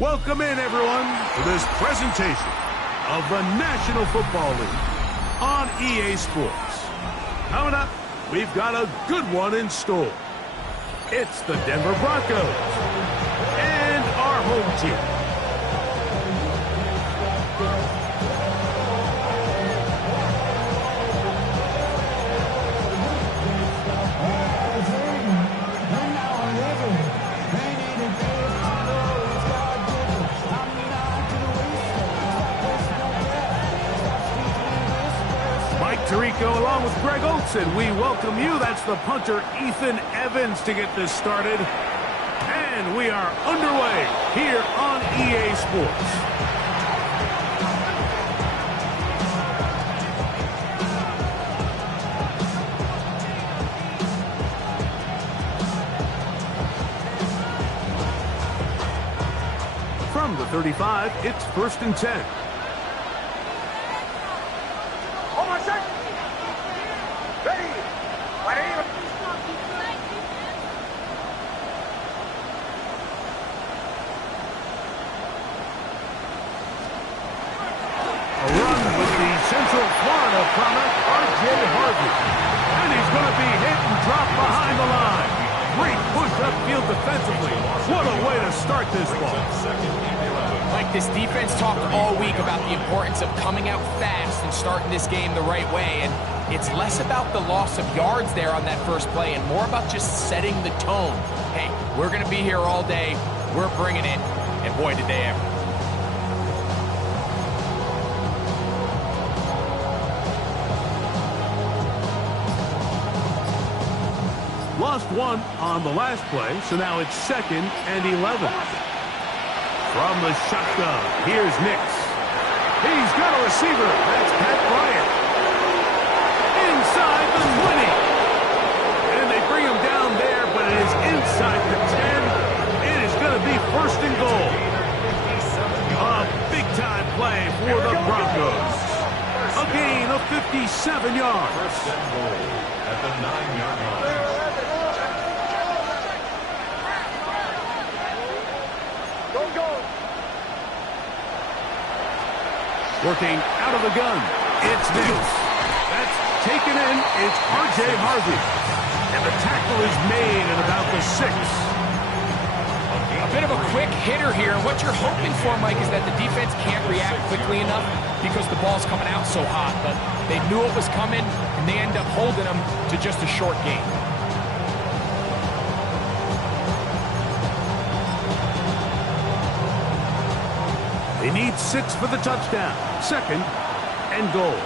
Welcome in, everyone, to this presentation of the National Football League on EA Sports. Coming up, we've got a good one in store. It's the Denver Broncos and our home team. Tirico along with Greg Olsen. We welcome you. That's the punter, Ethan Evans, to get this started. And we are underway here on EA Sports. From the 35, it's 1st and 10. Defensively. What a way to start this ball. Mike, this defense talked all week about the importance of coming out fast and starting this game the right way, and it's less about the loss of yards there on that first play and more about just setting the tone. Hey, we're going to be here all day. We're bringing it, and boy, did they ever. Lost one on the last play, so now it's 2nd and 11. From the shotgun, here's Nix. He's got a receiver. That's Pat Bryant. Inside the 20. And they bring him down there, but it is inside the 10. It is going to be 1st and goal. A big-time play for the Broncos. A gain of 57 yards. 1st and goal at the 9-yard line. Working out of the gun, it's Nix. That's taken in, it's R.J. Harvey. And the tackle is made at about the 6. A bit of a quick hitter here. What you're hoping for, Mike, is that the defense can't react quickly enough because the ball's coming out so hot. But they knew it was coming, and they end up holding them to just a short gain. They need 6 for the touchdown. 2nd and goal.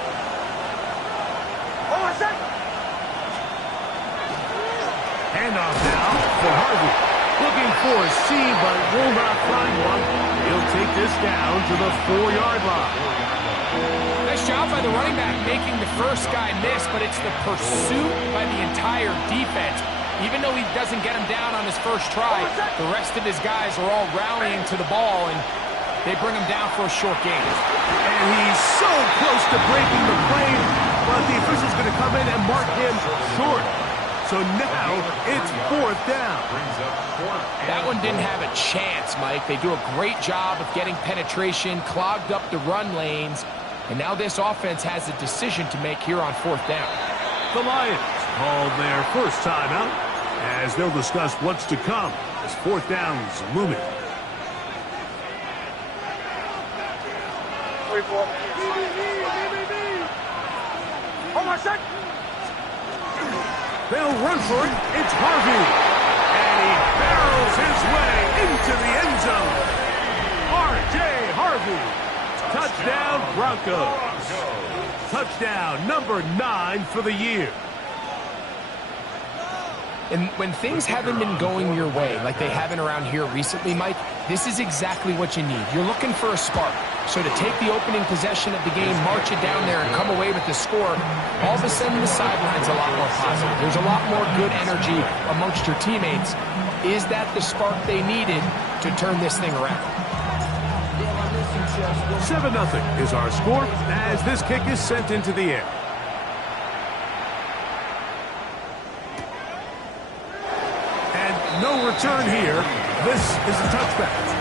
Handoff now for Harvey. Looking for a seam, but will not find one. He'll take this down to the 4-yard line. Nice job by the running back making the first guy miss, but it's the pursuit by the entire defense. Even though he doesn't get him down on his first try, the rest of his guys are all rallying to the ball, and they bring him down for a short gain. And he's so close to breaking the play, but the official's going to come in and mark him short. So now it's 4th down. That one didn't have a chance, Mike. They do a great job of getting penetration, clogged up the run lanes, and now this offense has a decision to make here on 4th down. The Lions called their first timeout as they'll discuss what's to come as 4th down's looming. They'll run for it. It's Harvey. And he barrels his way into the end zone. R.J. Harvey. Touchdown, Broncos. Touchdown number 9 for the year. And when things haven't been going your way, like they haven't around here recently, Mike, this is exactly what you need. You're looking for a spark. So to take the opening possession of the game, march it down there, and come away with the score, all of a sudden the sideline's a lot more positive. There's a lot more good energy amongst your teammates. Is that the spark they needed to turn this thing around? 7-0 is our score as this kick is sent into the air. And no return here. This is a touchback.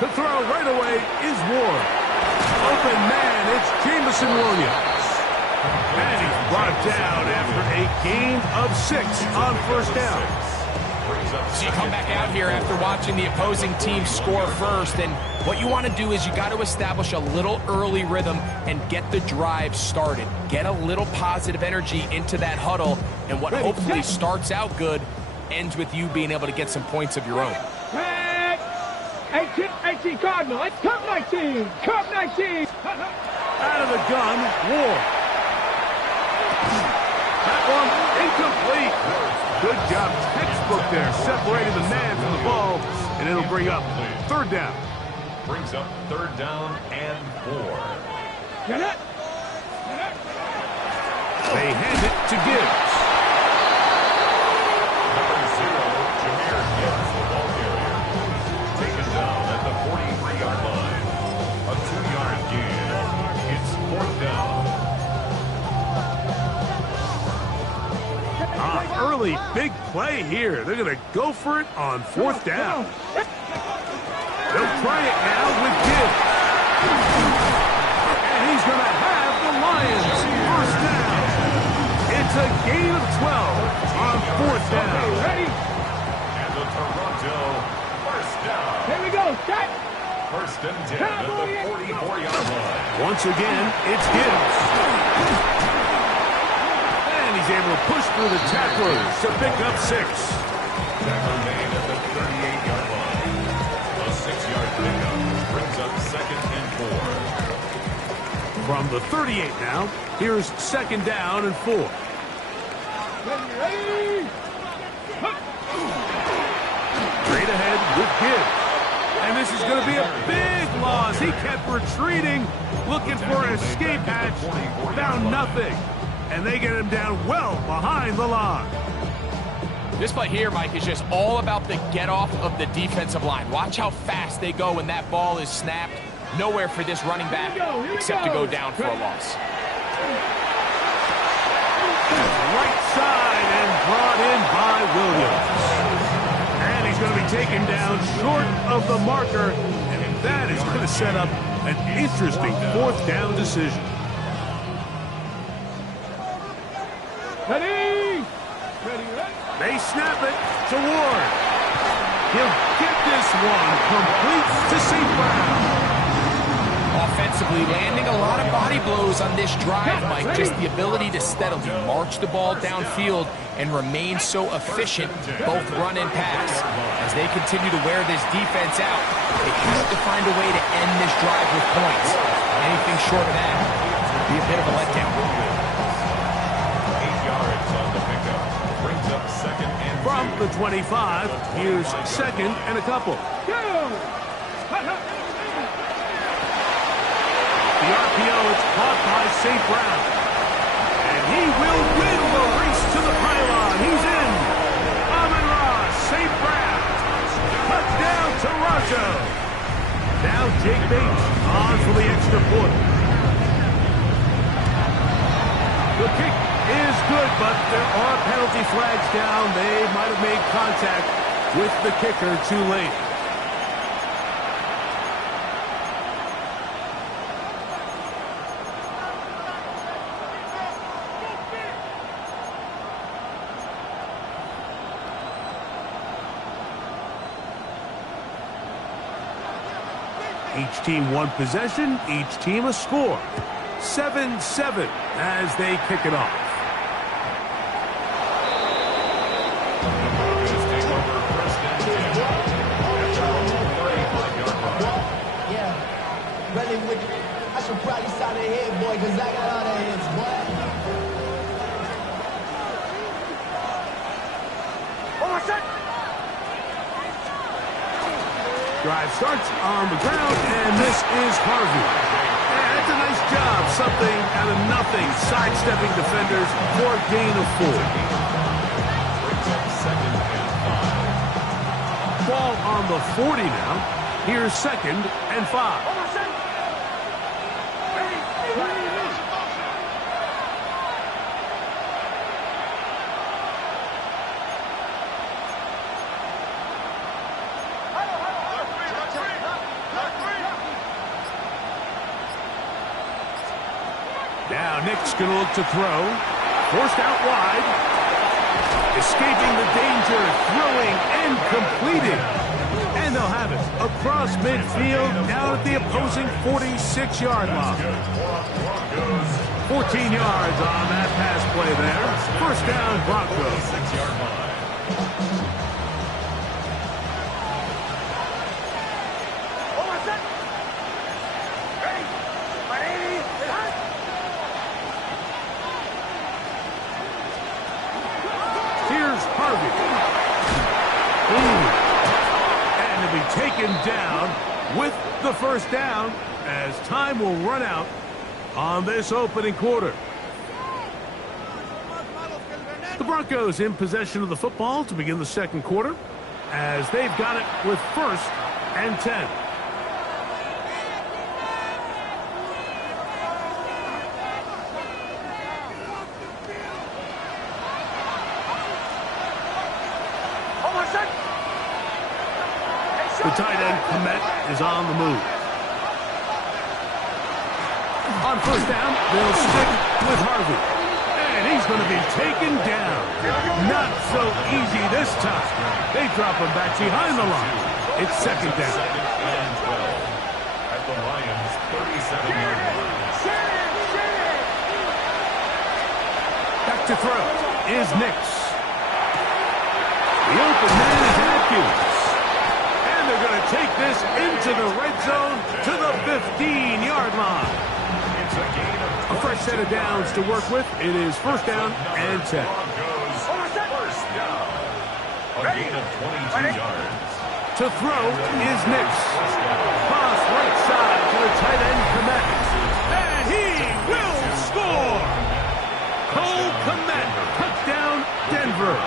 To throw right away is Ward. Open man, it's Jameson Williams. And he's brought down after a gain of 6 on first down. So you come back out here after watching the opposing team score first, and what you want to do is you got to establish a little early rhythm and get the drive started. Get a little positive energy into that huddle, and what hopefully starts out good ends with you being able to get some points of your own. 18 Cardinal, it's Cup 19, Cup 19. Out of the gun, Ward. That one incomplete. Good job, textbook there, separating the man from the ball, and it'll bring up third down. Brings up third down and 4. Get it. They hand it to Gibbs. Number 0, Jahmyr Gibbs, the ball carrier. Taken down at the 43-yard line. A 2-yard gain. It's fourth down. Early big play here. They're going to go for it on fourth down. They'll try it now with Gibbs. And he's going to have the Lions first down. It's a gain of 12 on fourth down. Ready? And the Toronto first down. Here we go. Set. First and 10 at the 44-yard line. Once again, it's Gibbs. And he's able to push through the tacklers to pick up 6. Tackle made at the 38-yard line. A 6-yard pickup brings up second and 4. From the 38 now, here's second down and 4. Ready? Straight ahead with Gibbs. And this is going to be a big loss. He kept retreating, looking for an escape hatch, found nothing. And they get him down well behind the line. This play here, Mike, is just all about the get-off of the defensive line. Watch how fast they go when that ball is snapped. Nowhere for this running back except to go down for a loss. Right side and brought in by Williams. And he's going to be taken down short of the marker. And that is going to set up an interesting fourth down decision. Ready? They snap it to Ward. He'll get this one complete to St. Brown. Offensively, landing a lot of body blows on this drive, Mike. Just the ability to steadily march the ball downfield and remain so efficient, both run and pass. As they continue to wear this defense out, they have to find a way to end this drive with points. Anything short of that would be a bit of a letdown. 8 yards on the pickup. Brings up second and 2. From the 25, here's second and a couple. The RPO, it's caught by St. Brown. And he will win the race to the pylon. He's in. Amon-Ra, St. Brown. Touchdown, Toronto. Now Jake Bates on for the extra point. The kick is good, but there are penalty flags down. They might have made contact with the kicker too late. Each team one possession, each team a score. 7-7 as they kick it off. Yeah, really with you. I should probably start a head, boy, because I got all the heads, boy. Drive starts on the ground, and this is Harvey. And that's a nice job. Something out of nothing. Sidestepping defenders for a gain of 4. Ball on the 40 now. Here's second and 5. Now Nick's going to look to throw. Forced out wide. Escaping the danger, throwing and completing. And they'll have it across midfield, down at the opposing 46-yard line. 14 yards on that pass play there. First down, Broncos. 6-yard line. Here's Harvey. And to be taken down with the first down as time will run out on this opening quarter. The Broncos in possession of the football to begin the second quarter as they've got it with first and 10. The tight end, Komet, is on the move. On first down, they'll stick with Harvey. And he's going to be taken down. Not so easy this time. They drop him back behind the line. It's second down. Second and 12 at the Lions' 37-yard line. Back to throw is Nix. The open man is Atkins. And they're going to take this into the red zone to the 15-yard line. It's a gain of A fresh set of downs to work with. It is first down and 10. Broncos first down. A gain of 22 yards. To throw is Nix. Pass right side to the tight end, Komet. And he will score! Cole Komet, touchdown, Denver.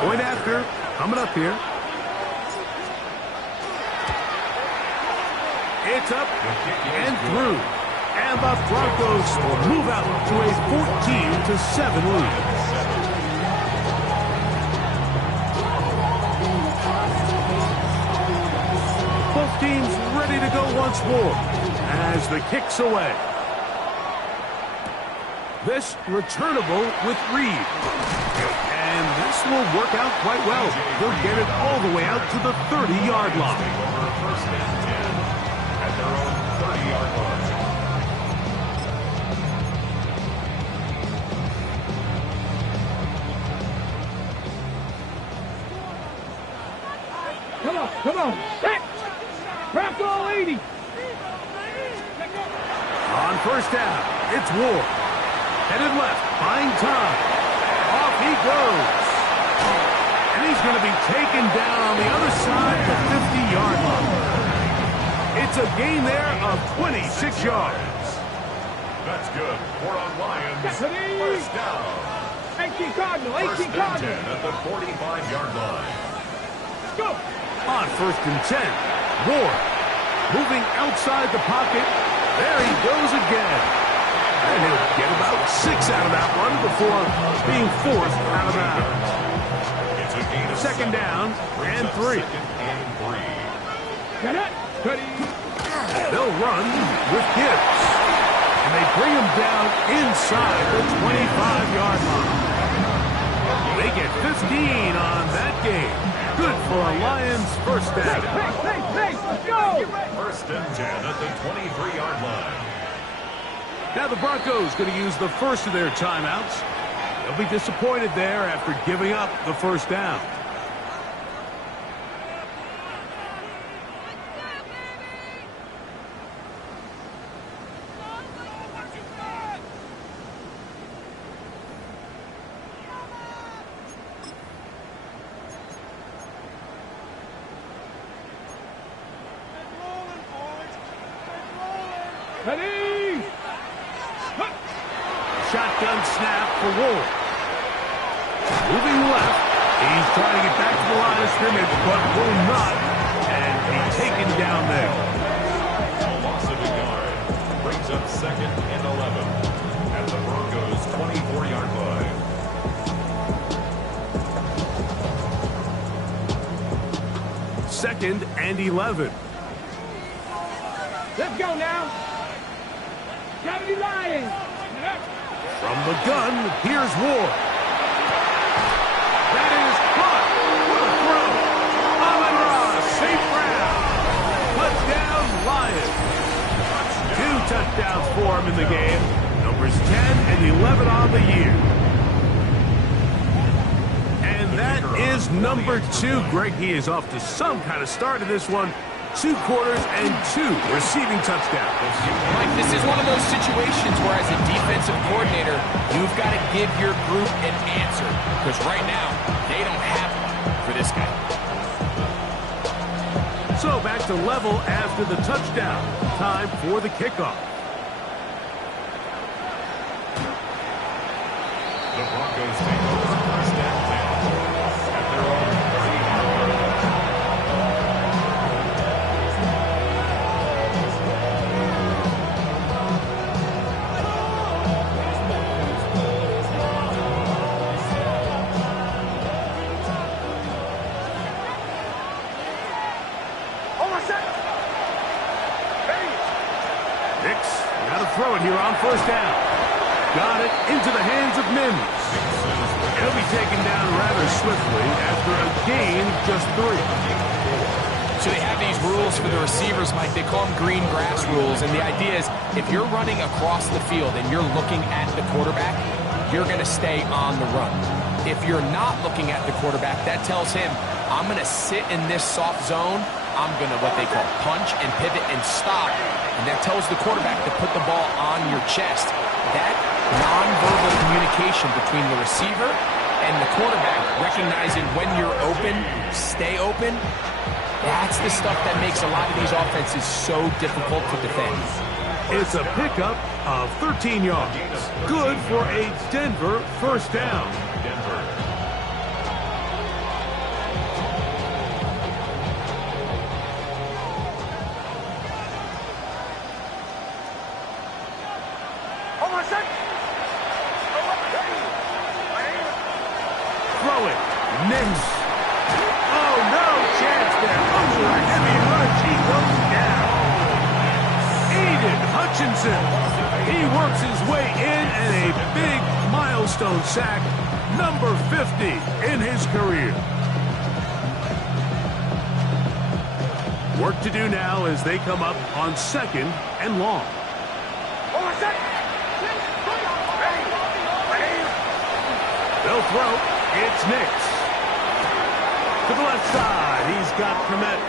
Point after, coming up here. It's up and through. And the Broncos move out to a 14-7 lead. Both teams ready to go once more as the kick's away. This returnable with Reed. And this will work out quite well. They'll get it all the way out to the 30-yard line. First and 10 at their own 30-yard line. Come on. Set. Bronco 80. On first down, it's Ward. Headed left, buying time. Off he goes. And he's going to be taken down on the other side of the 50-yard line. It's a gain there of 26 yards. That's good. We're on Lions. First down. 18 Cardinal. First 18 and 10 Cardinal. at the 45-yard line. Go. On first and 10, Ward moving outside the pocket. There he goes again. And he'll get about 6 out of that one before being forced out of bounds. It's a gain of Second down and 3. Second and 3. Get it. Cuddy. They'll run with Gibbs. And they bring him down inside the 25-yard line. They get 15 on that game. Good for a Lions first down. Pace. Let's go. First and 10 at the 23-yard line. Now the Broncos going to use the first of their timeouts. They'll be disappointed there after giving up the first down. Ready. Shotgun snap for Ward. Moving left. He's trying to get back to the line of scrimmage, but will not. And be taken down there. A loss of a yard brings up second and 11 at the Broncos' 24-yard line. Second and 11. Let's go now. Gotta be Lions. From the gun, here's Ward. That is caught. What a throw. Amon-Ra, safe round. Touchdown, Lions. 2 touchdowns for him in the game. Numbers 10 and 11 on the year. And that is number 2. Greg, he is off to some kind of start in this one. 2 quarters and 2 receiving touchdowns. Mike, this is one of those situations where as a defensive coordinator, you've got to give your group an answer. Because right now, they don't have one for this guy. So back to level after the touchdown. Time for the kickoff. The Broncos take over first and 10 at their own 30-yard line. Throw it here on first down. Got it into the hands of Mims. He'll be taken down rather swiftly after a gain just 3. So they have these rules for the receivers, Mike. They call them green grass rules. And the idea is if you're running across the field and you're looking at the quarterback, you're going to stay on the run. If you're not looking at the quarterback, that tells him, I'm going to sit in this soft zone. I'm going to what they call punch and pivot and stop. And that tells the quarterback to put the ball on your chest. That nonverbal communication between the receiver and the quarterback, recognizing when you're open, stay open, that's the stuff that makes a lot of these offenses so difficult to defend. It's a pickup of 13 yards. Good for a Denver first down. Throw it. Nix. Oh, no chance there. Under a heavy rush, he goes down. Aiden Hutchinson. He works his way in and a big milestone sack. Number 50 in his career. Work to do now as they come up on 2nd and long. They'll throw. It's Nix. To the left side, he's got Kmet.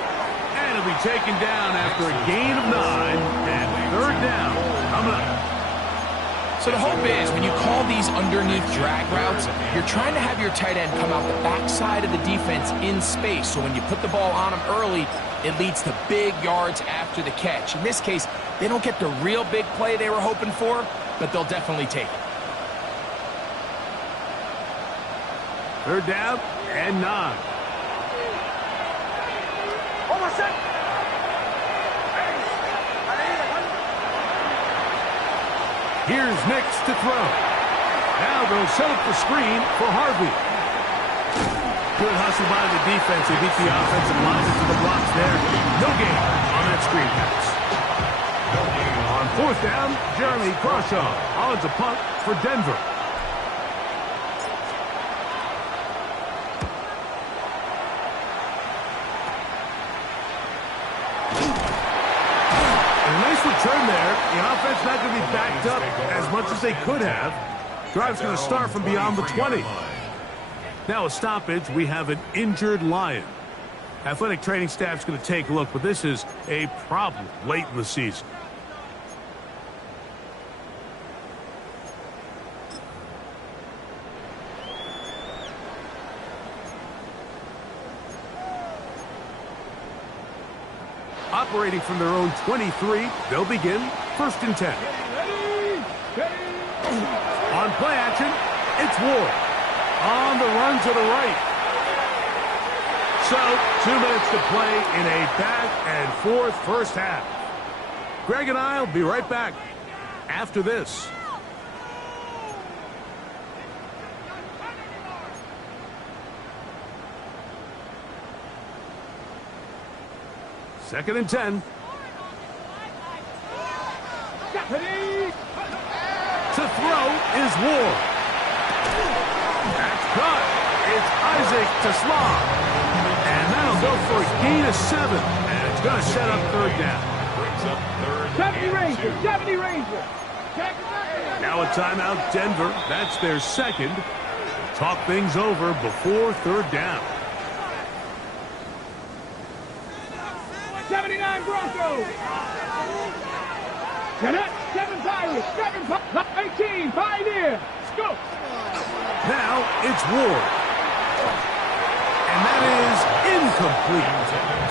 And he'll be taken down after a gain of 9. And 3rd down coming up. So the hope is when you call these underneath drag routes, you're trying to have your tight end come out the backside of the defense in space. So when you put the ball on him early, it leads to big yards after the catch. In this case, they don't get the real big play they were hoping for, but they'll definitely take it. 3rd down and 9. Here's Nix to throw. Now they'll set up the screen for Harvey. Good hustle by the defense. They beat the offensive line into the blocks there. No gain on that screen pass. On 4th down, Jeremy Crawshaw on to punt for Denver. Return there. The offense not going to be backed up as much as they could have. Drive's going to start from beyond the 20. Now a stoppage. We have an injured Lion. Athletic training staff's going to take a look, but this is a problem late in the season. Operating from their own 23, they'll begin 1st and 10. On play action, it's Ward. On the run to the right. So, 2 minutes to play in a back-and-forth first half. Greg and I will be right back after this. Second and 10. To throw. is Ward. That's caught. It's Isaac to Slav. And that'll go for a gain of 7. And it's going to set up third down. Brings up third 70 and Rangers, 2. 70 Rangers. Now a timeout, Denver. That's their second. Talk things over before third down. 79 Broncos. 7 Pirates, 18 Pioneers. Let's go. Now it's Ward. And that is incomplete.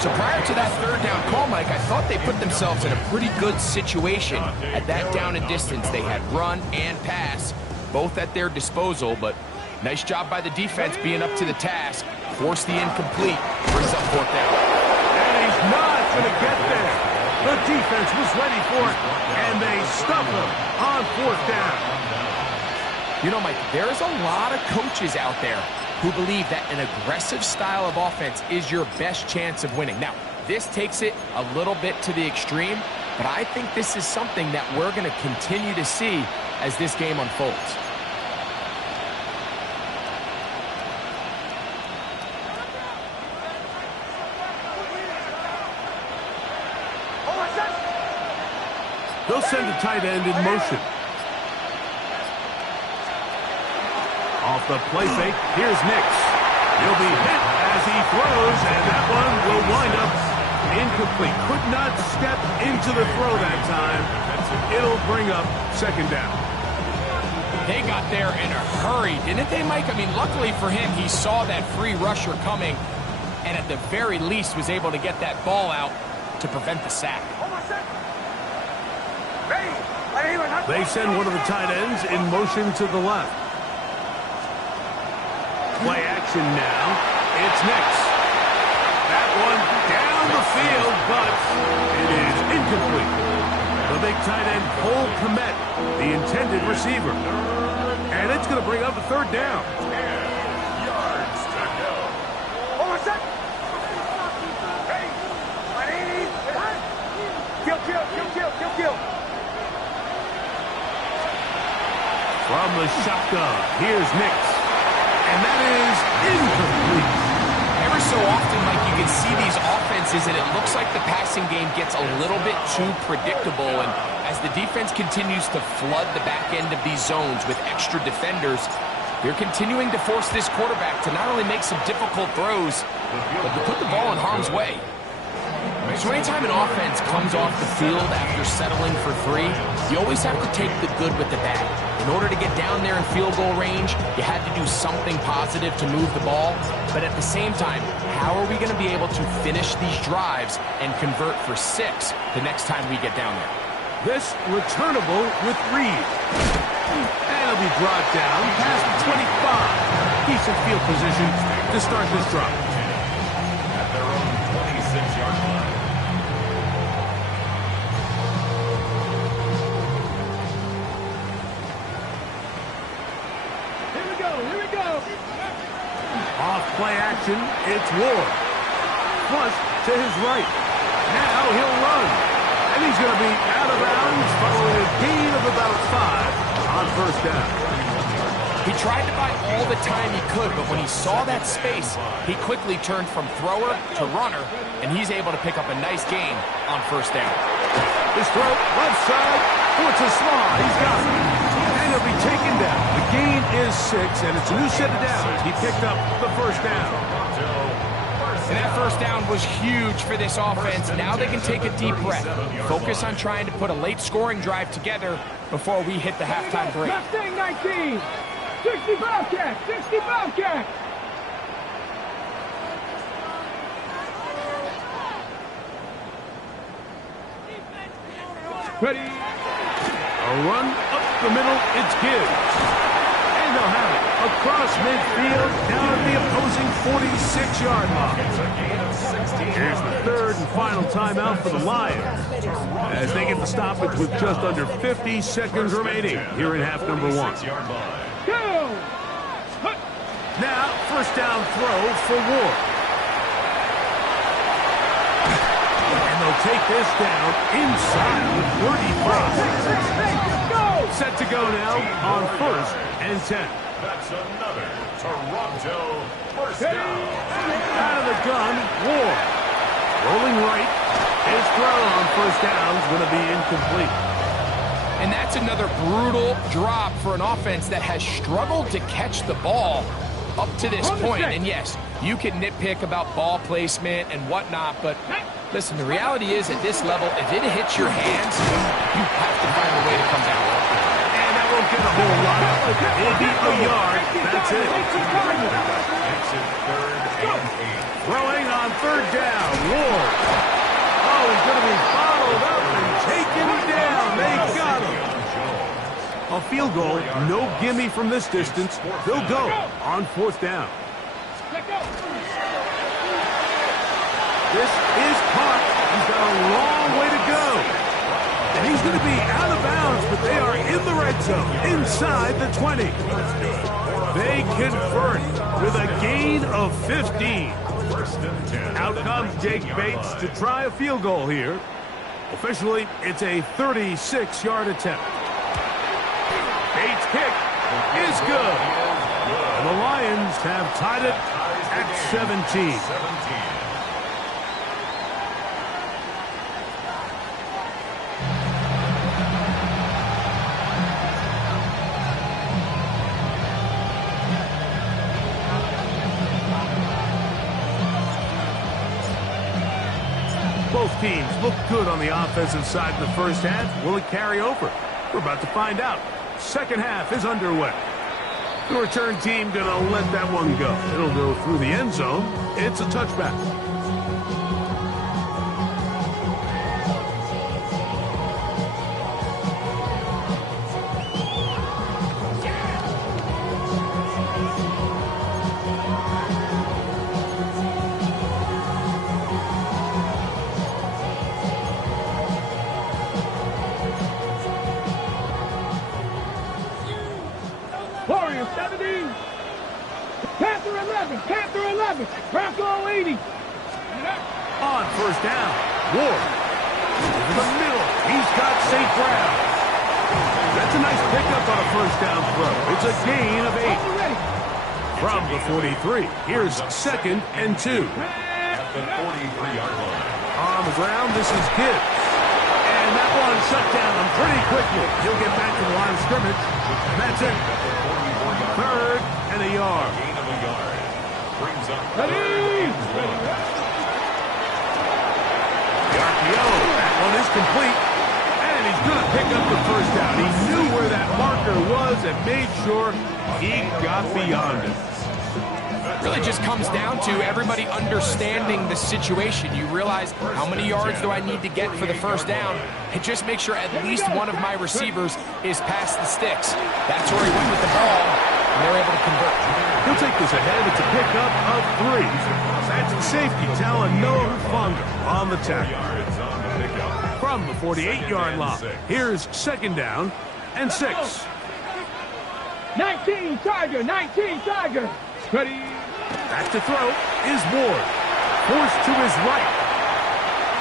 So prior to that third down call, Mike, I thought they put themselves in a pretty good situation at that down and distance. They had run and pass, both at their disposal, but nice job by the defense being up to the task. Force the incomplete, brings up fourth down. And he's not going to get there. The defense was ready for it, and they stuff him on fourth down. You know, Mike, there's a lot of coaches out there who believe that an aggressive style of offense is your best chance of winning. Now, this takes it a little bit to the extreme, but I think this is something that we're going to continue to see as this game unfolds. They'll send the tight end in motion. Off the play fake, here's Nix. He'll be hit as he throws, and that one will wind up incomplete. Could not step into the throw that time. It'll bring up second down. They got there in a hurry, didn't they, Mike? I mean, luckily for him, he saw that free rusher coming, and at the very least was able to get that ball out to prevent the sack. They send one of the tight ends in motion to the left. Play action now. It's Nix. That one down the field, but it is incomplete. The big tight end, Cole Kmet, the intended receiver. And it's going to bring up a third down. 10 yards to go. Kill. From the shotgun, here's Nix. And that is incomplete. Every so often, Mike, you can see these offenses, and it looks like the passing game gets a little bit too predictable. And as the defense continues to flood the back end of these zones with extra defenders, they're continuing to force this quarterback to not only make some difficult throws, but to put the ball in harm's way. So anytime an offense comes off the field after settling for 3, you always have to take the good with the bad. In order to get down there in field goal range, you had to do something positive to move the ball. But at the same time, how are we going to be able to finish these drives and convert for 6 the next time we get down there? This returnable with Reed. And he'll be brought down past the 25. Decent field position to start this drive. At their own 26-yard line. Here we go. Off play action, it's Ward. Flush to his right. Now he'll run. And he's going to be out of bounds following a gain of about 5 on first down. He tried to buy all the time he could, but when he saw that space, he quickly turned from thrower to runner, and he's able to pick up a nice gain on first down. His throw, left side, towards the slaw. He's got it. And he'll be taken down. The gain is 6, and it's a new set of downs. He picked up the first down. And that first down was huge for this offense. Now they can take a deep breath. Focus on trying to put a late scoring drive together before we hit the halftime break. Mustang 19. 60 Bobcats. 60 Bobcats. Ready. A run up the middle, it's Gibbs. And they'll have it across midfield, down at the opposing 46-yard line. Here's the third and final timeout for the Lions as they get the stoppage with just under 50 seconds remaining here in half number 1. Go. Now, first down throw for Ward. And they'll take this down inside the 35. Go! Set to go now on 1st and 10. That's another Toronto first down. Out of the gun, Ward. Rolling right. His throw on 1st down is going to be incomplete. And that's another brutal drop for an offense that has struggled to catch the ball up to this point. And yes, you can nitpick about ball placement and whatnot, but listen, the reality is at this level, if it hits your hands, you have to find a way to come down. And that won't get a whole lot. Maybe a yard. That's it. It's in 3rd and 8. Throwing on 3rd down. Ward. Oh, he's going to be followed up and taken down. They got him. A field goal, no gimme from this distance. They'll go on 4th down. This is caught. He's got a long way to go. And he's going to be out of bounds, but they are in the red zone, inside the 20. They convert with a gain of 15. Out comes Jake Bates to try a field goal here. Officially, it's a 36-yard attempt. Bates' kick is good. And the Lions have tied it at 17. Both teams look good on the offensive side in the first half. Will it carry over? We're about to find out. Second half is underway. The return team going to let that one go. It'll go through the end zone. It's a touchback. Warriors 17. Panther 11. Panther 11. Bronco 80. On 1st down, Ward. Over the middle, he's got St. Brown. That's a nice pickup on a 1st down throw. It's a gain of 8. From the 43, here's 2nd and 2. At the 43-yard line. On the ground, this is Gibbs. And that one shut down pretty quickly. He'll get back to the line of scrimmage. And that's it. 3rd and a yard. Gain of a yard. Brings up Ready? The RPO, that one is complete. And he's going to pick up the 1st down. He knew where that marker was and made sure he got beyond it. Really just comes down to everybody understanding the situation. You realize how many yards do I need to get for the 1st down, and just make sure at least one of my receivers is past the sticks. That's where he went with the ball, and they're able to convert. He'll take this ahead. It's a pickup of 3. That's safety Talanoa Hufanga on the tackle. yards on the pickup. From the 48-yard line, here's 2nd down and 6. 19 Tiger. 19 Tiger. Ready? Back to throw is Ward. Forced to his right.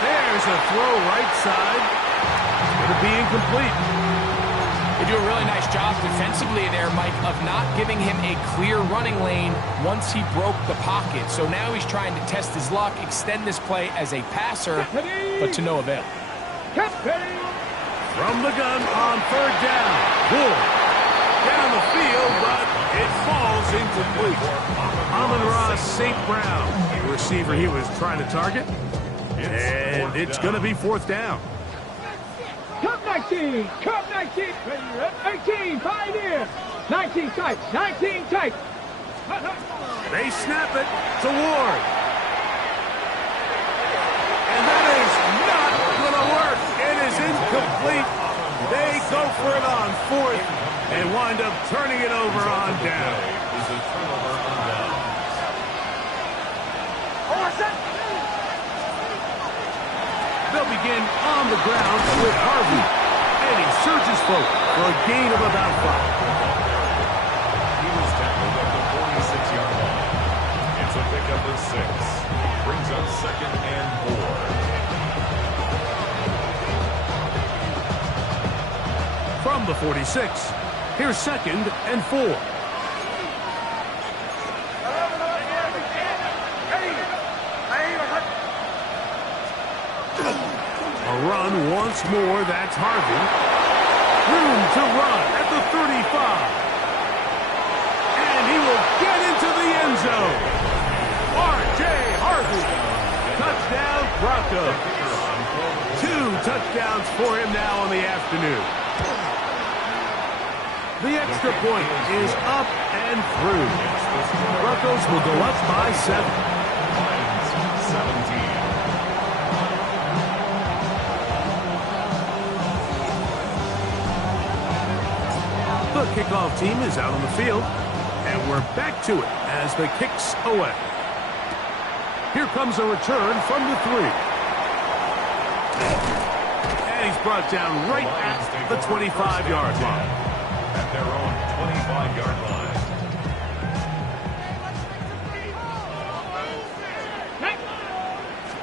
There's a throw right side. It's going to be incomplete. They do a really nice job defensively there, Mike, of not giving him a clear running lane once he broke the pocket. So now he's trying to test his luck, extend this play as a passer, but to no avail. From the gun on 3rd down. Ward down the field, but it falls incomplete. Amon-Ra St. Brown, the receiver he was trying to target. And it's going to be 4th down. Cup 19. Cup 19. 18 Pioneer. 19 tight. 19 tight. They snap it to Ward. And that is not going to work. It is incomplete. They go for it on 4th and wind up turning it over on down. They'll begin on the ground with Harvey. And he surges forward for a gain of about 5. He was tackled at the 46-yard line. It's a pickup of 6. Brings up 2nd and 4. from the 46. Here's 2nd and 4. A run once more. That's Harvey. Room to run at the 35. And he will get into the end zone. R.J. Harvey. Touchdown, Broncos. 2 touchdowns for him now on the afternoon. The extra point is up and through. Broncos will go up by 7. 17. The kickoff team is out on the field, and we're back to it as the kick's away. Here comes a return from the 3. And he's brought down right at the 25-yard line. At their own 25-yard line.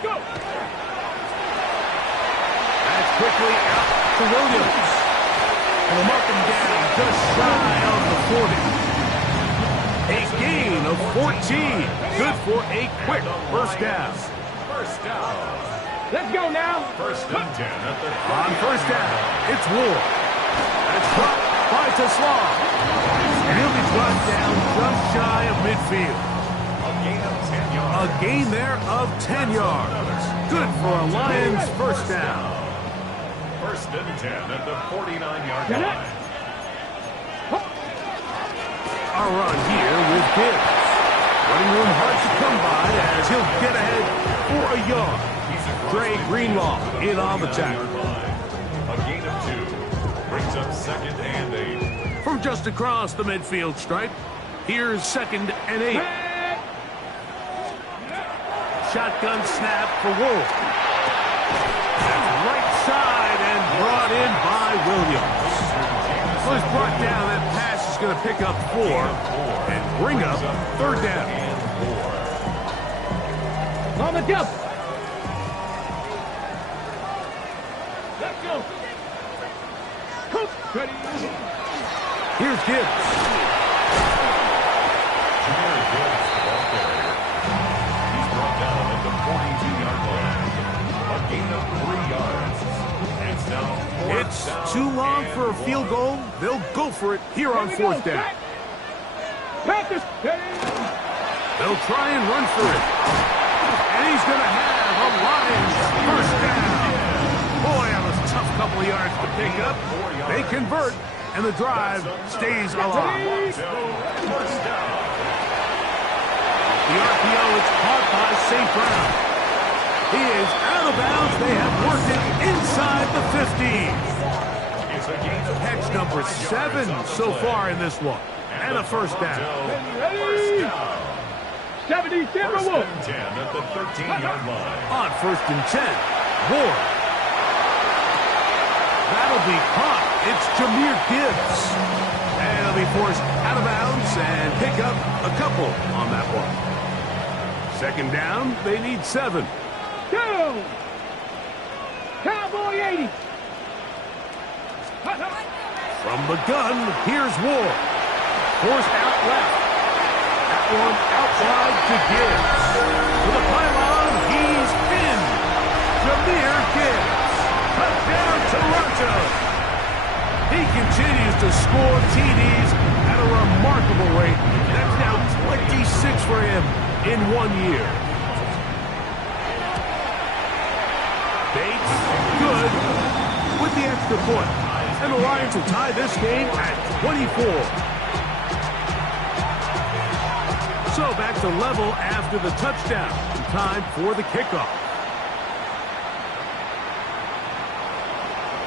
Go! That's quickly out to Williams. And they'll mark him down just shy of the 40. A gain of 14. Good for a quick first down. First down. Let's go now. First and 10 at the On first down, it's Ward. That's dropped by Tesla. And he'll be brought down just shy of midfield. A gain of 10 yards. A gain there of 10 yards. Good for a Lions first down. First and 10 at the 49-yard line. Our run here with Gibbs. Running room hard to come by as he'll get ahead for a yard. Dre Greenlaw in on the tackle. A gain of 2. Brings up 2nd and 8. From just across the midfield stripe, here's 2nd and 8. Shotgun snap for Wolf. That's right side and brought in by Williams. So he's brought down. That pass is going to pick up 4 and bring up 3rd down. On the jump. Let's go. Coop. Ready. Here's Gibbs. Jameer Gibbs, the ball carrier. He's brought down at the 42-yard line. A gain of 3 yards. It's now 4th It's down too long and for a field goal. They'll go for it here on 4th down. Panthers. Ready. They'll try and run for it. And he's going to have a Lions first down. Boy, that was a tough couple of yards to pick up. They convert, and the drive stays alive. First down. The RPO is caught by St. Brown. He is out of bounds. They have worked it inside the 15. It's a gain of Catch number 7 so far in this one. And a first down. First down. 70 First Timberwolves. and 10 at the 13-yard line. On 1st and 10, Ward. That'll be caught. It's Jameer Gibbs. And he'll be forced out of bounds and pick up a couple on that one. 2nd down, they need 7. Go. Cowboy 80. From the gun, here's Ward. Forced out left. That one out wide to Gibbs. To the pylon, he's in. Jameer Gibbs. Touchdown, Toronto. He continues to score TDs at a remarkable rate. That's now 26 for him in 1 year. Bates, good, with the extra point. And the Lions will tie this game at 24. So back to level after the touchdown. Time for the kickoff.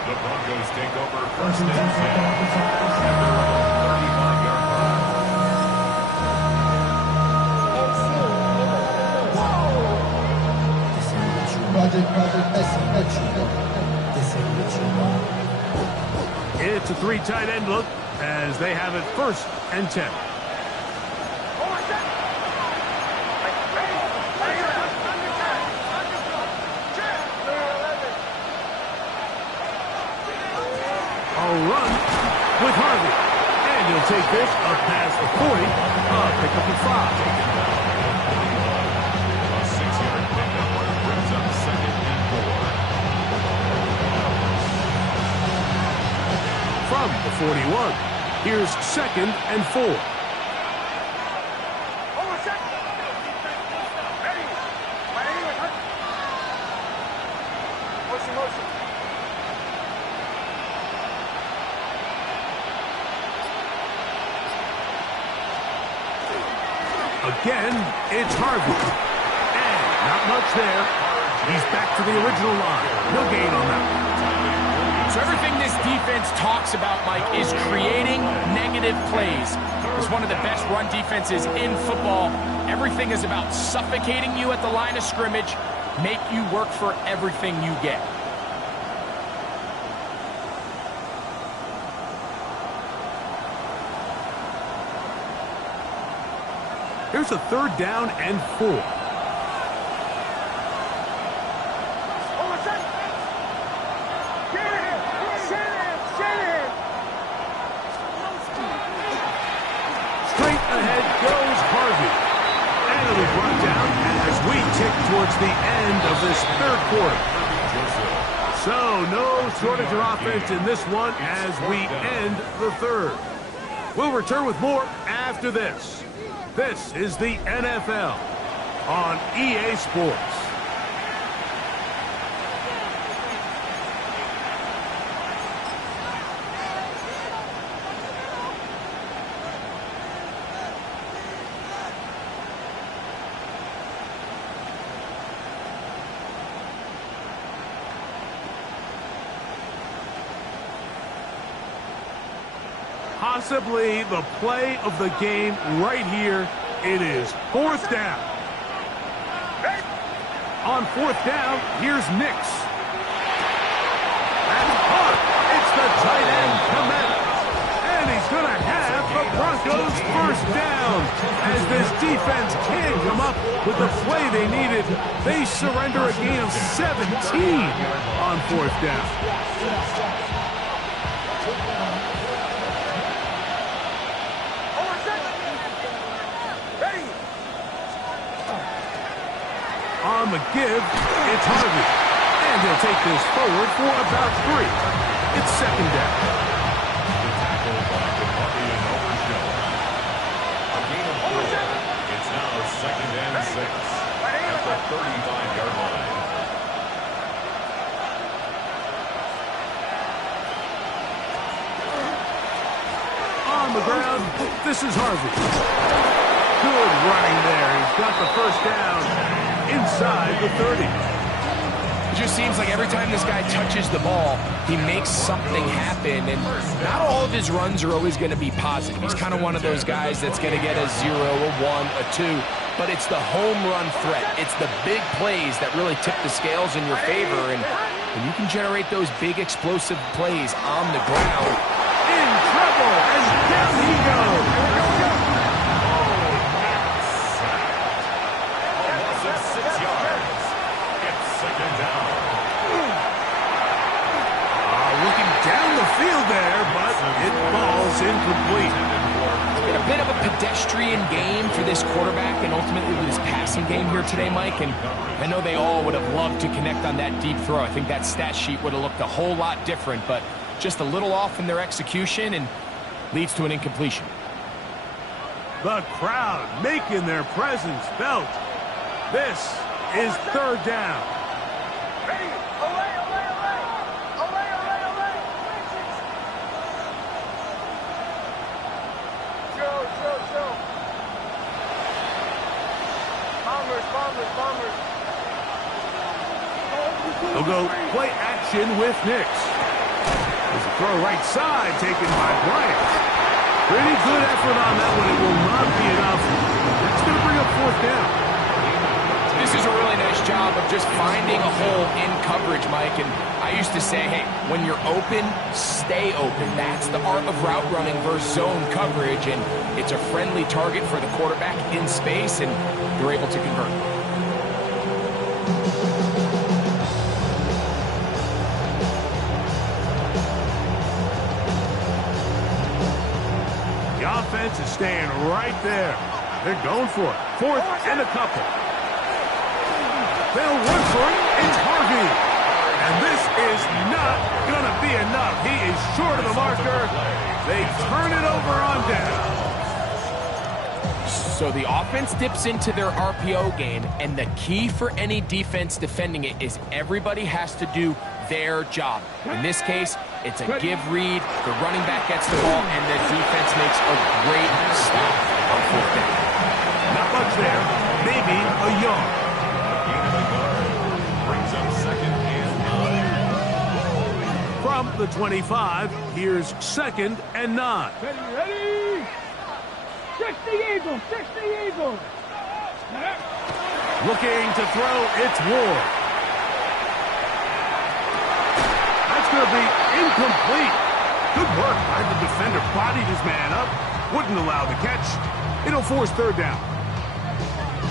The Broncos take over 1st and 10. At their own 35-yard line. It's a 3 tight end look as they have it 1st and 10. A They'll run with Harvey. And he'll take this up past the 40. Pick up the 5. A 6-yard pickup brings up 2nd and 4. From the 41, here's 2nd and 4. Again, it's Harvey. And not much there. He's back to the original line. No gain on that one. So everything this defense talks about, Mike, is creating negative plays. It's one of the best run defenses in football. Everything is about suffocating you at the line of scrimmage, make you work for everything you get. Here's a 3rd down and 4. Straight ahead goes Harvey. And it'll be brought down as we tick towards the end of this 3rd quarter. So no shortage of offense in this one as we end the 3rd. We'll return with more after this. This is the NFL on EA Sports. Possibly the play of the game right here. It is 4th down. On 4th down, here's Nix. That's caught. It's the tight end, Kmet. And he's going to have the Broncos 1st down. As this defense can't come up with the play they needed, they surrender a gain of 17 on 4th down. On the give, it's Harvey. And he'll take this forward for about 3. It's 2nd down. The tackle by Harvey and Overshow. A gain of 4. It's now 2nd and 6 at the 35-yard line. On the ground, this is Harvey. Good running there. He's got the 1st down inside the 30. It just seems like every time this guy touches the ball, he makes something happen, and not all of his runs are always going to be positive. He's kind of one of those guys that's going to get a 0, a 1, a 2, but it's the home run threat. It's the big plays that really tip the scales in your favor, and when you can generate those big explosive plays on the ground. In trouble, and down he goes. Down the field there, but it falls incomplete. It's been a bit of a pedestrian game for this quarterback and ultimately with his passing game here today, Mike. And I know they all would have loved to connect on that deep throw. I think that stat sheet would have looked a whole lot different, but just a little off in their execution and leads to an incompletion. The crowd making their presence felt. This is 3rd down. They'll go play action with Nix. There's a throw right side taken by Bryant. Pretty good effort on that one. It will not be enough. That's going to bring up 4th down. This is a really nice job of just finding a hole in coverage, Mike. And I used to say, hey, when you're open, stay open. That's the art of route running versus zone coverage. And it's a friendly target for the quarterback in space, and they're able to convert. defense is staying right there. They're going for it. Fourth and a couple. They'll run for it. It's Harvey. And this is not going to be enough. He is short of the marker. They turn it over on down. So the offense dips into their RPO game, and the key for any defense defending it is everybody has to do their job. In this case, it's a give read. The running back gets the ball, and the defense makes a great stop on fourth down. Not much there. Maybe a yard. Gain of a yard brings up second and 9. From the 25, here's second and 9. Ready? 60 Eagles, 60 Eagles. Looking to throw, it's Ward. That's going to be incomplete. Good work by the defender. Bodied his man up. Wouldn't allow the catch. It'll force third down.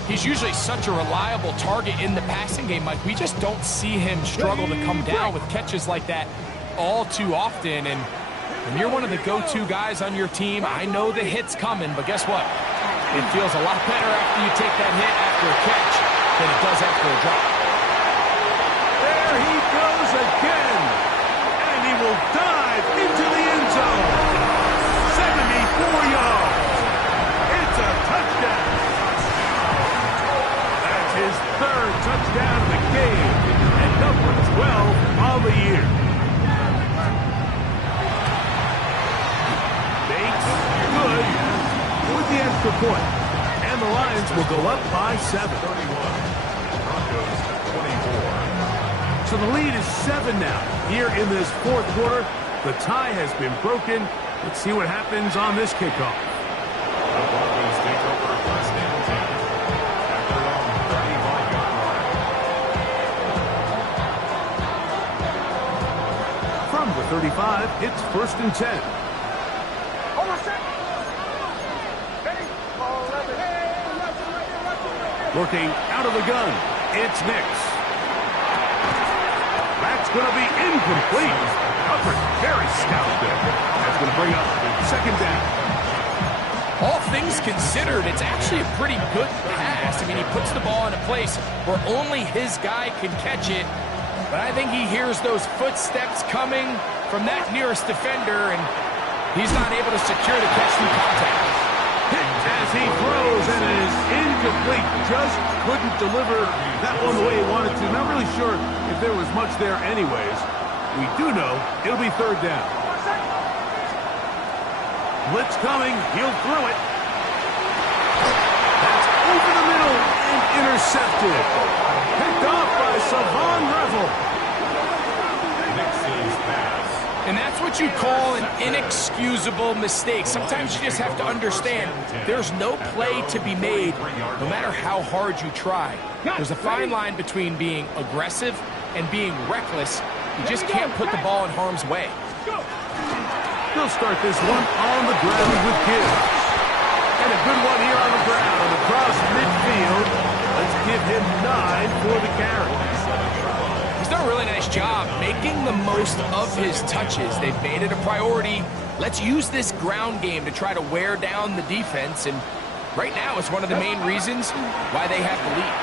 He's usually such a reliable target in the passing game, Mike. We just don't see him struggle to come down with catches like that all too often. And when you're one of the go-to guys on your team, I know the hit's coming, but guess what? It feels a lot better after you take that hit after a catch than it does after a drop. There he goes again. And he will dive into the end zone. 74 yards. It's a touchdown. That's his third touchdown of the game and number 12 of the year. Bates, good with the extra point. And the Lions will go up by 7. 31. Broncos 24. So the lead is 7 now. Here in this fourth quarter, the tie has been broken. Let's see what happens on this kickoff. The Broncos take over first and 10 at their own 35-yard line. From the 35, it's first and 10. Looking out of the gun, it's Nix. That's going to be incomplete. Hubbard very stout there. That's going to bring up second down. All things considered, it's actually a pretty good pass. I mean, he puts the ball in a place where only his guy can catch it. But I think he hears those footsteps coming from that nearest defender, and he's not able to secure the catch through contact. Hit as he throws, and it is incomplete. Just couldn't deliver that one the way he wanted to. Not really sure if there was much there anyways. We do know it'll be third down. Blitz coming. He'll throw it. That's over the middle and intercepted. Picked off by Savon Revel. Nix's pass. And that's what you call an inexcusable mistake. Sometimes you just have to understand there's no play to be made no matter how hard you try. There's a fine line between being aggressive and being reckless. You just can't put the ball in harm's way. They'll start this one on the ground with Gibbs. And a good one here on the ground across midfield. Let's give him 9 for the carry. He's done a really nice job making the most of his touches. They've made it a priority. Let's use this ground game to try to wear down the defense. And right now, it's one of the main reasons why they have the lead.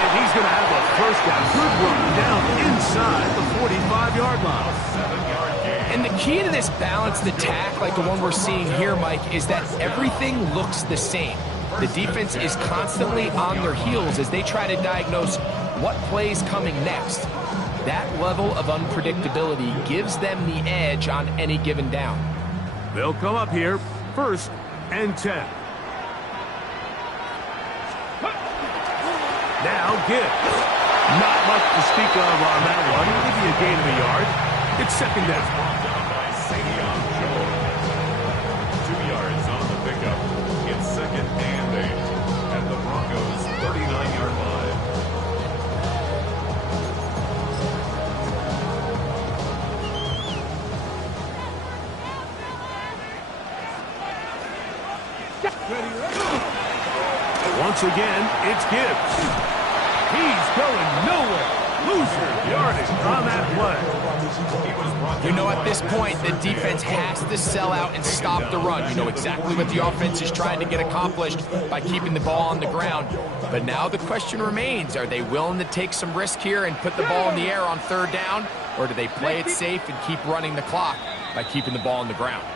And he's going to have a first down. Good run down inside the 45-yard line. 7-yard gain. And the key to this balanced attack, like the one we're seeing here, Mike, is that everything looks the same. The defense is constantly on their heels as they try to diagnose what play's coming next. That level of unpredictability gives them the edge on any given down. They'll come up here first and 10. Now Gibbs. Not much to speak of on that one. Maybe a gain of a yard. It's second down. Down by Savion Jones. 2 yards on the pickup. It's second and 8 at the Broncos' 39-yard line. Once again, it's Gibbs. He's going nowhere. Loser yardage on that play. You know, at this point, the defense has to sell out and stop the run. You know exactly what the offense is trying to get accomplished by keeping the ball on the ground. But now the question remains, are they willing to take some risk here and put the ball in the air on third down? Or do they play it safe and keep running the clock by keeping the ball on the ground?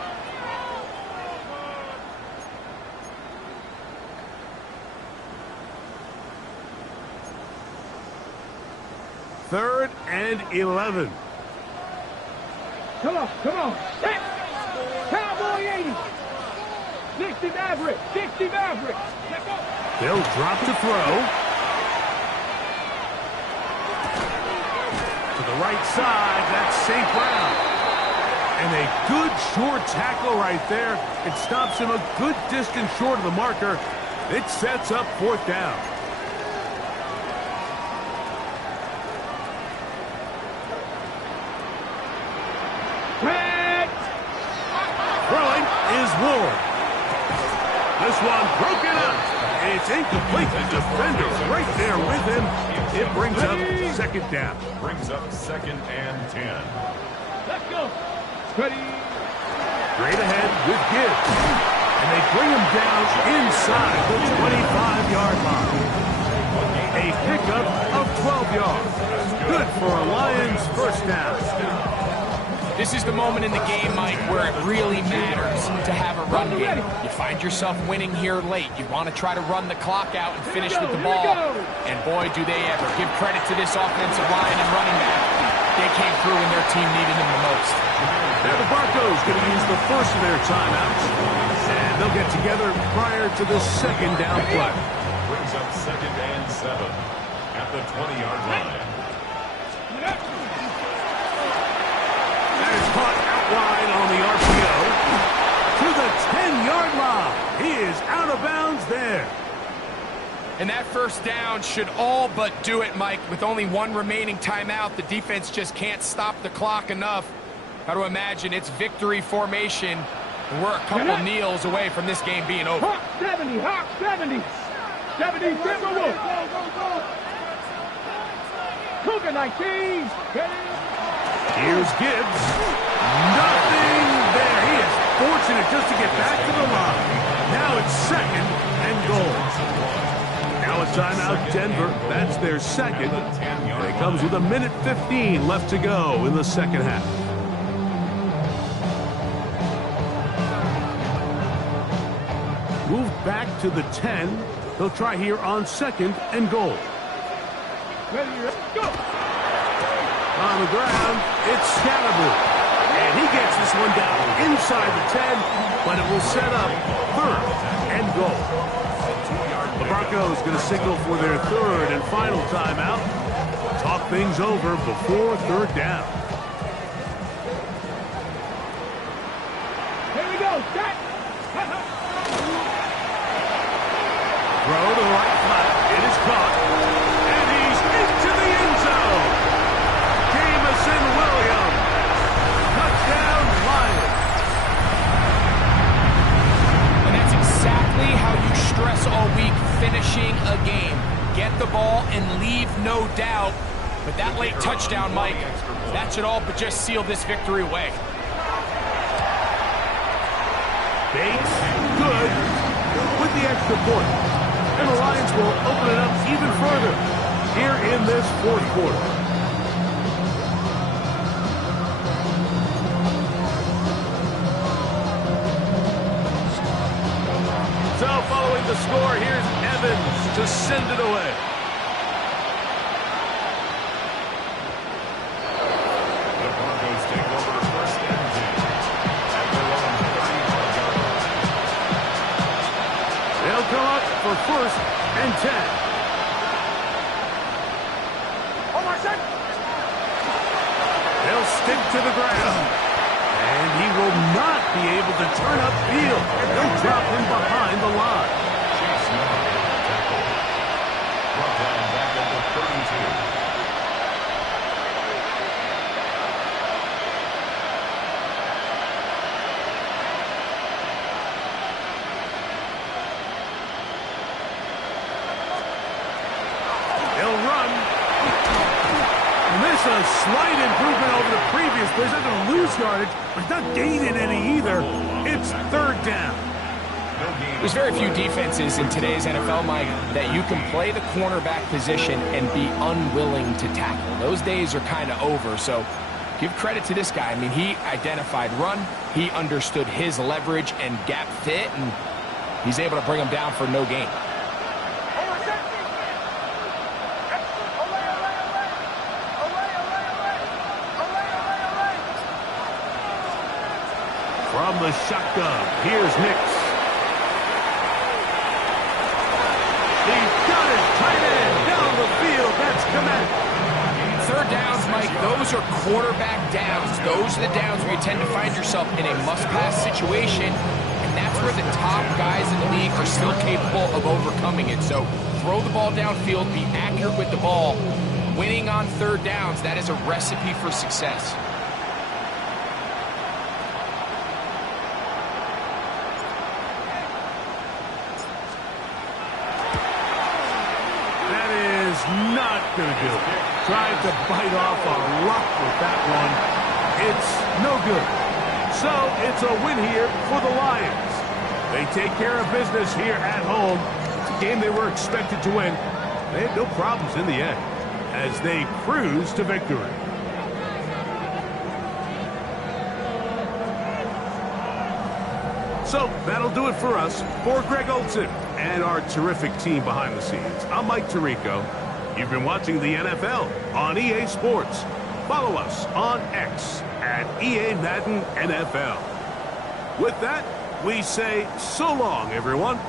Third and 11. Come on. Set. Cowboy 80. 60 Maverick. 60 Maverick. Let's go. They'll drop to throw. To the right side, that's St. Brown. And a good short tackle right there. It stops him a good distance short of the marker. It sets up fourth down. Throwing is Ward. This one broken up. It's incomplete. The defender right there with him. It brings up second down. Brings up 2nd and 10. Let's go. Ready. Straight ahead with Gibbs. And they bring him down inside the 25-yard line. A pickup of 12 yards. Good for a Lions first down. This is the moment in the game, Mike, where it really matters to have a run game. You find yourself winning here late. You want to try to run the clock out and finish with the ball. And boy, do they ever. Give credit to this offensive line and running back. They came through when their team needed them the most. Now the Broncos going to use the first of their timeouts. And they'll get together prior to the second down play. Brings up 2nd and 7 at the 20-yard line. That is caught out wide on the RPO. To the 10-yard line. He is out of bounds there. And that first down should all but do it, Mike. With only one remaining timeout, the defense just can't stop the clock enough. Got to imagine it's victory formation, and we're a couple kneels away from this game being over. Hawk 70, Hawk 70. 70, Timberwolves. Cougar 19. Here's Gibbs. Nothing there. He is fortunate just to get back to the line. Now it's 2nd and goal. Now a timeout, Denver. That's their second. And it comes with 1:15 left to go in the second half. Moved back to the 10. They'll try here on 2nd and goal. Ready, go. On the ground, it's Scalaboo. And he gets this one down inside the 10, but it will set up 3rd and goal. The Broncos going to signal for their 3rd and final timeout. Talk things over before 3rd down. Here we go. Set. Throw to the right flat. It is caught. And he's into the end zone. Jameson Williams. Touchdown, Lions. And that's exactly how you stress all week finishing a game. Get the ball and leave no doubt. But that late touchdown, Mike, that should all but just seal this victory away. Bates, good, with the extra point. And the Lions will open it up even further here in this 4th quarter. So following the score, here's Evans to send it away. The Broncos take over 1st and 10 at their own 30-yard line. They'll come up for 1st and 10. They'll stick to the ground. And he will not be able to turn upfield. They'll drop him behind the line. Chase Young on the tackle. Brought down back at the 32. They'll run. And this is a slight improvement over the previous obvious, but he's not going to lose yardage, but he's not gaining any either. It's third down. There's very few defenses in today's NFL, Mike, that you can play the cornerback position and be unwilling to tackle. Those days are kind of over, so give credit to this guy. I mean, he identified run, he understood his leverage and gap fit, and he's able to bring him down for no gain. From the shotgun, here's Nix. He's got his tight end down the field. That's Kmet. Third downs, Mike, those are quarterback downs. Those are the downs where you tend to find yourself in a must-pass situation, and that's where the top guys in the league are still capable of overcoming it. So throw the ball downfield, be accurate with the ball. Winning on third downs, that is a recipe for success. Not going to do it. Tried to bite off a rock with that one. It's no good. So it's a win here for the Lions. They take care of business here at home. It's a game they were expected to win. They had no problems in the end as they cruise to victory. So that'll do it for us. For Greg Olsen and our terrific team behind the scenes, I'm Mike Tirico. You've been watching the NFL on EA Sports. Follow us on X at EA Madden NFL. With that, we say so long, everyone.